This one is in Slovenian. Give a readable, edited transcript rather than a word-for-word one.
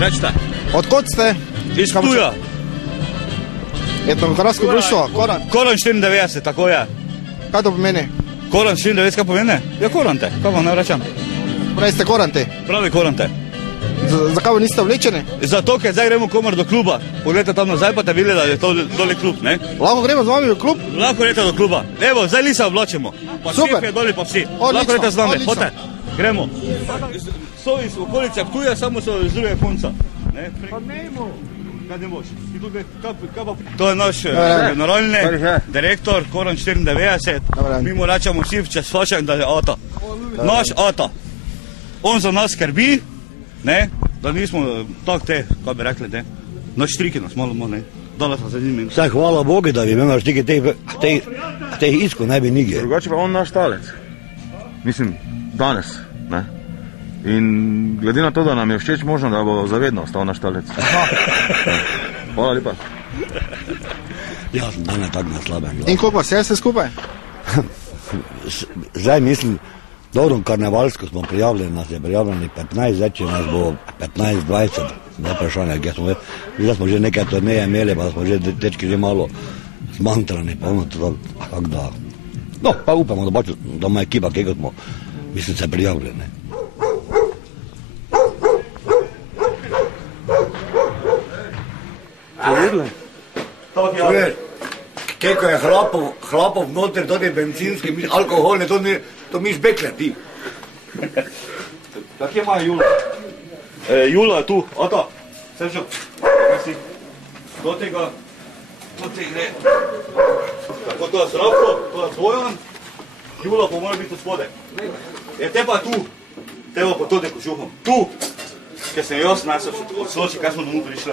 Rečite. Odkot ste? Iz Ptuja. Etnografsko društvo, Koran. Koran 94, tako je. Kaj to pomeni? Koran 94, kaj pomeni? Ja, Korante, kaj vam ne vračam? Pravi ste Korante. Pravi Korante. Zakaj vi niste vlečeni? Zato, ker zdaj gremo komor do kluba. Pogledajte tam nazaj, pa te videli, da je to dole klub, ne? Lahko gremo z vami v klub? Lahko greste do kluba. Evo, zdaj li se oblačimo. Pa super. Šef je doli, pa vsi. Odlično, lahko greste z nami, odlično. hote. Gremo. So iz okolice Ptuja, samo so iz druge konca. Ne? Pa nemo. Kaj ne boš? To je naš generalni direktor, Koran 94. Mi mu rečemo vsi čez fašen, da je Ata. Naš Ata. On za nas skrbi, ne? Da nismo tak te, kaj bi rekli, ne? Naš triki nas malo, ne? Dala smo za njimi. Saj hvala Bogu, da bi imel štiki teh isko ne bi nigdje. Drugače pa on naš talec. Mislim, danes, ne? In glede na to, da nam je všeč, možno, da bo zavedno ostal naš talec. Hvala lepa. Ja, sem danes tak na slabem. In koliko vas je vse skupaj? Zdaj mislim, dobro karnevalsko smo prijavljeni, nas je prijavljeni 15, zdaj če nas bo 15-20, ne vprašanje, kje smo zdaj smo že nekaj turneje imeli, pa smo že dečki že malo zmantrani, pa ono to, kak da. No, pa upamo, da bomo ekipa, kjega smo, mislim, se prijavljeni. Keko je hlapov vnoter, to je benzinski, alkoholni, to miš bekler ti. Kak je moja Jula? Jula je tu, Ata, Srčo, si do tega ne. Tako to je Zdravko, to je Tvojan, Jula pa mora biti spode. Te pa tu, te pa tudi kožuhom, tu, ker sem jaz nasel od Soči, kaj smo domov prišli.